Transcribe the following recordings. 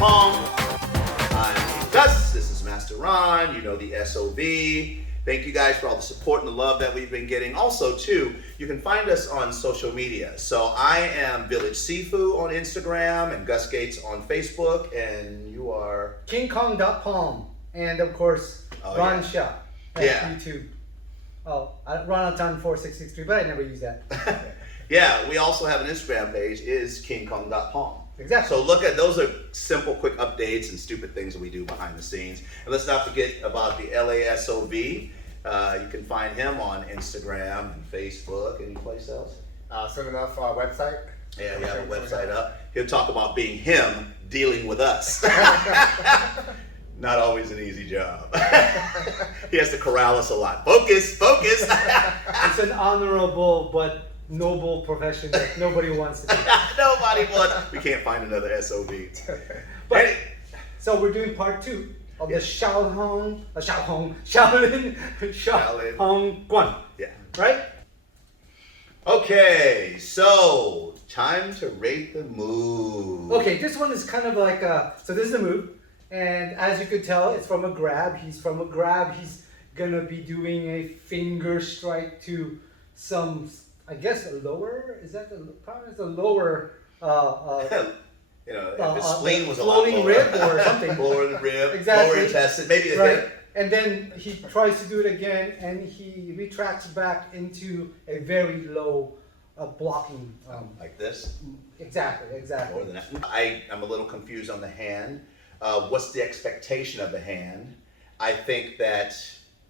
Hong. I'm Gus. This is Master Ron. You know the SOV. Thank you guys for all the support and the love that we've been getting. Also, too, you can find us on social media. So I am Village Sifu on Instagram and Gus Gates on Facebook, and you are KingKong.palm, and of course Ron Xiao at YouTube. Oh, Ron on 4663, but I never use that. Yeah, we also have an Instagram page, is KingKong.palm. Exactly. So look at, those are simple, quick updates and stupid things that we do behind the scenes. And let's not forget about the LASOV. You can find him on Instagram and Facebook. Any place else? Soon enough, website. Yeah, we have a website up. He'll talk about being him dealing with us. Not always an easy job. He has to corral us a lot. Focus, focus. It's an honorable but noble profession that nobody wants to do. Nobody wants. We can't find another SOB. But, so we're doing part 2 of the Shaolin Xiao Hong Quan. Yeah. Right? Okay, so time to rate the move. Okay, this one is kind of like so this is a move, and as you could tell, it's from a grab. He's from a grab. He's gonna be doing a finger strike to some, I guess, a lower. Is that probably the lower? You know, if his spleen was a lot floating lower. rib or something. Lower the rib, Exactly. lower intestine, maybe the Right, hip. and then he tries to do it again, and he retracts back into a very low blocking. Like this. Exactly. More than that. I'm a little confused on the hand. What's the expectation of the hand? I think that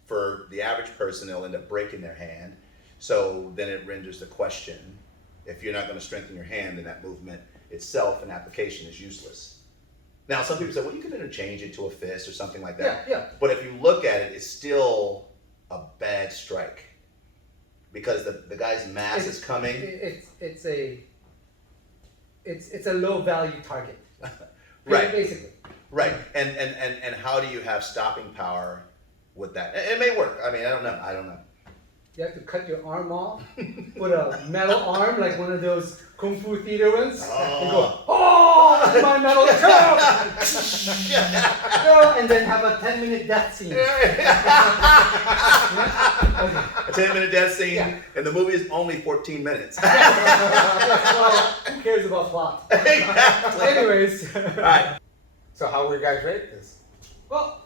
for the average person, they'll end up breaking their hand. So then it renders the question, if you're not going to strengthen your hand, then that movement itself and application is useless. Now, some people say, well, you can interchange it to a fist or something like that. Yeah. But if you look at it, it's still a bad strike because the guy's mass is coming. It's a low value target. Right. Basically. Right. And how do you have stopping power with that? It may work. I mean, I don't know. You have to cut your arm off, put a metal arm, like one of those Kung Fu theater ones, and go, oh, that's my metal toe! And then have a 10-minute death scene. A 10-minute death scene, and the movie is only 14 minutes. Well, who cares about plot? Exactly. Anyways. All right. So how would you guys rate this? Well,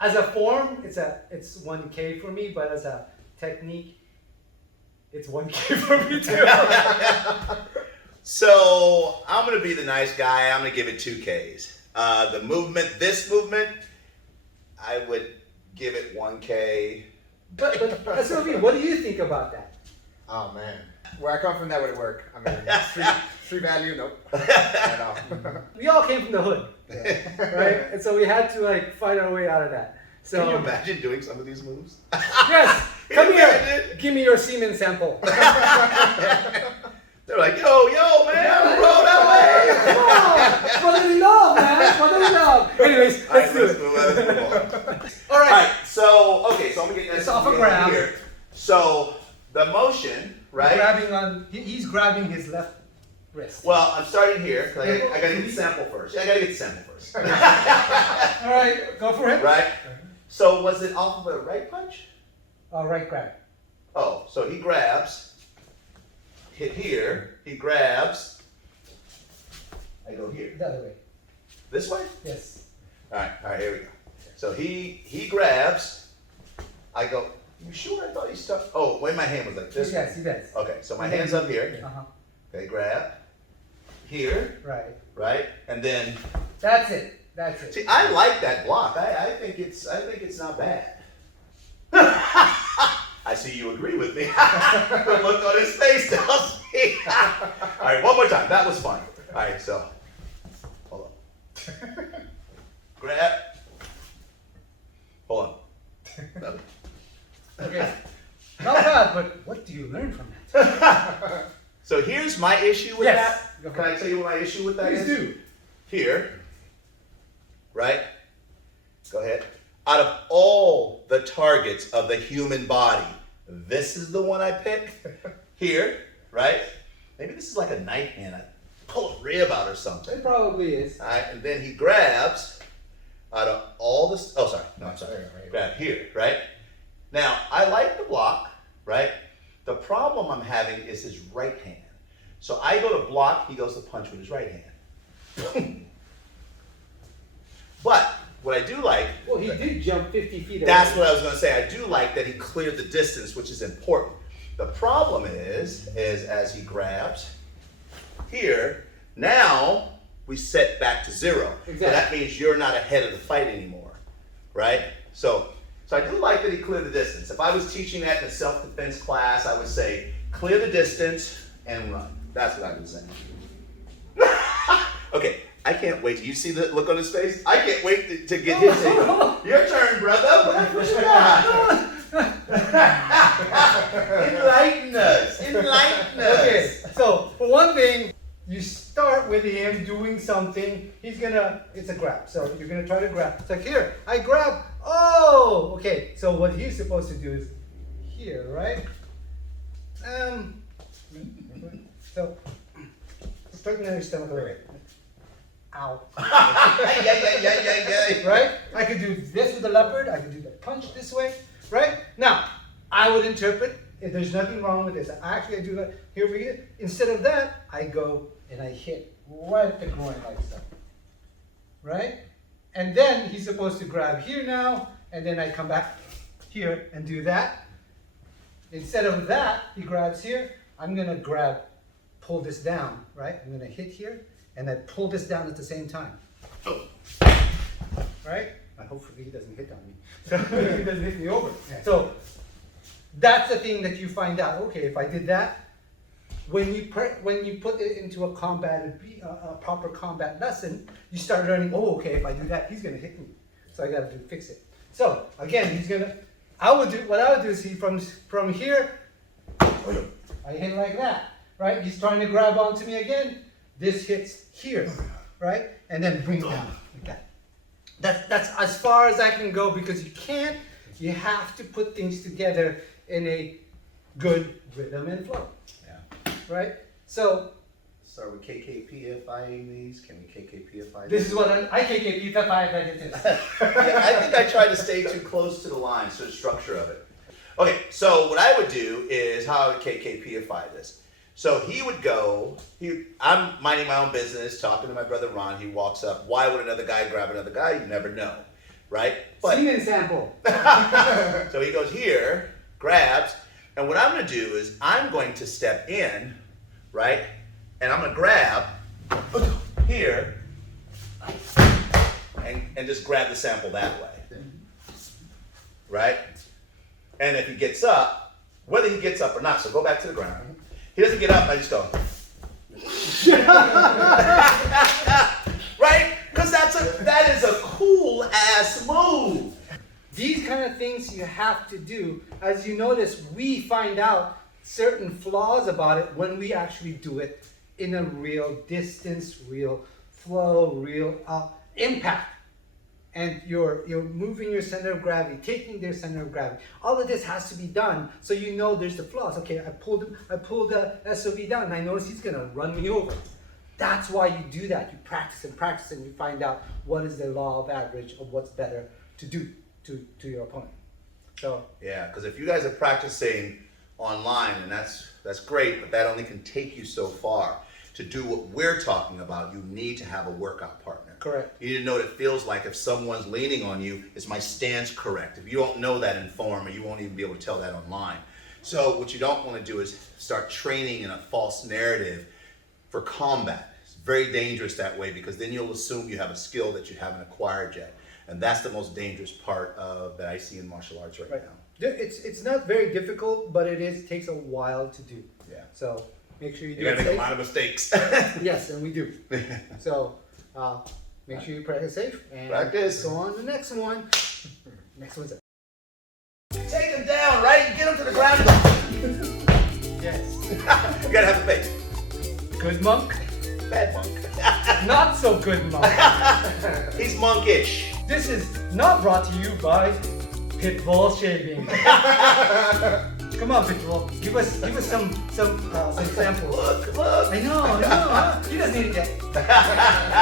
as a form, it's 1K for me, but as a technique, it's 1K for me too. So I'm gonna be the nice guy. I'm gonna give it 2 Ks. This movement, I would give it 1K. But SOB, what do you think about that? Oh man, where I come from, that would work. I mean, street value, nope. We all came from the hood, right? And so we had to fight our way out of that. So Can you imagine doing some of these moves? yes, come here, give me your semen sample. They're like, yo, man, roll that way. Brotherly love, man, brotherly love. Anyways, let's do it. Let's move on. All right. So I'm gonna get It's off a grab. here. So the motion, right? He's grabbing his left wrist. Well, I'm starting here because I gotta get the sample first. I gotta get the sample first. All right, go for it. Right. So was it off of a right punch? Right grab. Oh, so he grabs. Hit here. He grabs. I go here. The other way. This way? Yes. All right, here we go. So he grabs. I go, you sure? I thought he stuck. Oh, wait, my hand was like this. Yes, he does. Okay, so my hand's up here. Uh-huh. Okay, grab. Here, Right. right? And then, That's it. see, I like that block. I think it's not bad. I see you agree with me. The look on his face tells me. All right, one more time. That was fun. All right, so hold on. Grab. Hold on. No. Okay. Not bad, but what do you learn from that? So here's my issue with Yes. that. Can I tell you what my issue with that Please is? do. Here, right? Go ahead. Out of all the targets of the human body, this is the one I pick. Here, right? Maybe this is like a knife hand. pull a rib out or something. It probably is. All right, and then he grabs out of all this. Oh, sorry. No, I'm sorry. Grab here, right? Now, I like the block, right? The problem I'm having is his right hand. So I go to block, he goes to punch with his right hand. But what I do like. Well, he did jump 50 feet away. That's what I was going to say. I do like that he cleared the distance, which is important. The problem is as he grabs here, now we set back to 0. Exactly. So that means you're not ahead of the fight anymore, right? So I do like that he cleared the distance. If I was teaching that in a self-defense class, I would say clear the distance and run. That's what I would say. Okay, I can't wait. You see the look on his face? I can't wait to get his in. Your turn, brother. What you got? Enlighten us. Enlighten us. Okay, so for one thing, you start with him doing something. It's a grab. So you're gonna try to grab. It's like here, I grab. Oh, okay. So what he's supposed to do is here, right? So straighten out your stomach a little bit. Ow. Yeah. Right? I could do this with the leopard. I could do the punch this way. Right? Now, I would interpret if there's nothing wrong with this. Actually, I do that. Here we go. Instead of that, I go and I hit right at the groin like so. Right? And then he's supposed to grab here now, and then I come back here and do that. Instead of that, he grabs here. I'm gonna pull this down, right? I'm gonna hit here, and then pull this down at the same time. Oh. Right? Hopefully he doesn't hit on me. So he doesn't hit me over. So that's the thing that you find out. Okay, if I did that, when you put it into a proper combat lesson, you start learning. Oh, okay, if I do that, he's gonna hit me. So I gotta fix it. So again, what I would do is from here, I hit like that, right? He's trying to grab onto me again. This hits here, right? And then bring it down like that. That's as far as I can go because you have to put things together in a good rhythm and flow. Yeah. Right? So are we KKPFIing these? Can we KKPFI this is what I KKP if I did this. Yeah, I think I tried to stay too close to the line, so the structure of it. Okay, so what I would do is how I would KKPFI this. So he would go, I'm minding my own business, talking to my brother Ron, he walks up. Why would another guy grab another guy? You never know, right? Semen sample. So he goes here, grabs, and what I'm gonna do is I'm going to step in, right? And I'm gonna grab here and just grab the sample that way, right? And if he gets up, whether he gets up or not, so go back to the ground. He doesn't get up, I just go. Right? Because that is a cool ass move. These kind of things you have to do. As you notice, we find out certain flaws about it when we actually do it in a real distance, real flow, real impact. And you're moving your center of gravity, taking their center of gravity. All of this has to be done so you know there's the flaws. Okay, I pulled the SOV down and I notice he's gonna run me over. That's why you do that. You practice and you find out what is the law of average of what's better to do to your opponent. So yeah, because if you guys are practicing online, and that's great, but that only can take you so far. To do what we're talking about, you need to have a workout partner. correct. You need to know what it feels like if someone's leaning on you. Is my stance correct? If you don't know that in form, or you won't even be able to tell that online. So what you don't want to do is start training in a false narrative for combat. It's very dangerous that way because then you'll assume you have a skill that you haven't acquired yet. And that's the most dangerous part that I see in martial arts right now. It's not very difficult, but takes a while to do. Yeah. So make sure you do You gotta it make a safe. lot of mistakes. Yes, and we do. So make sure you practice safe and Practice. go on to the next one. Next one's Take him down, right? You get him to the ground. yes. You gotta have a face. Good monk, Bad monk. not so good monk. He's monkish. This is not brought to you by Pitbull Shaving. Come on, Pitbull. Give us some samples. Look, look. I know. He doesn't need it yet.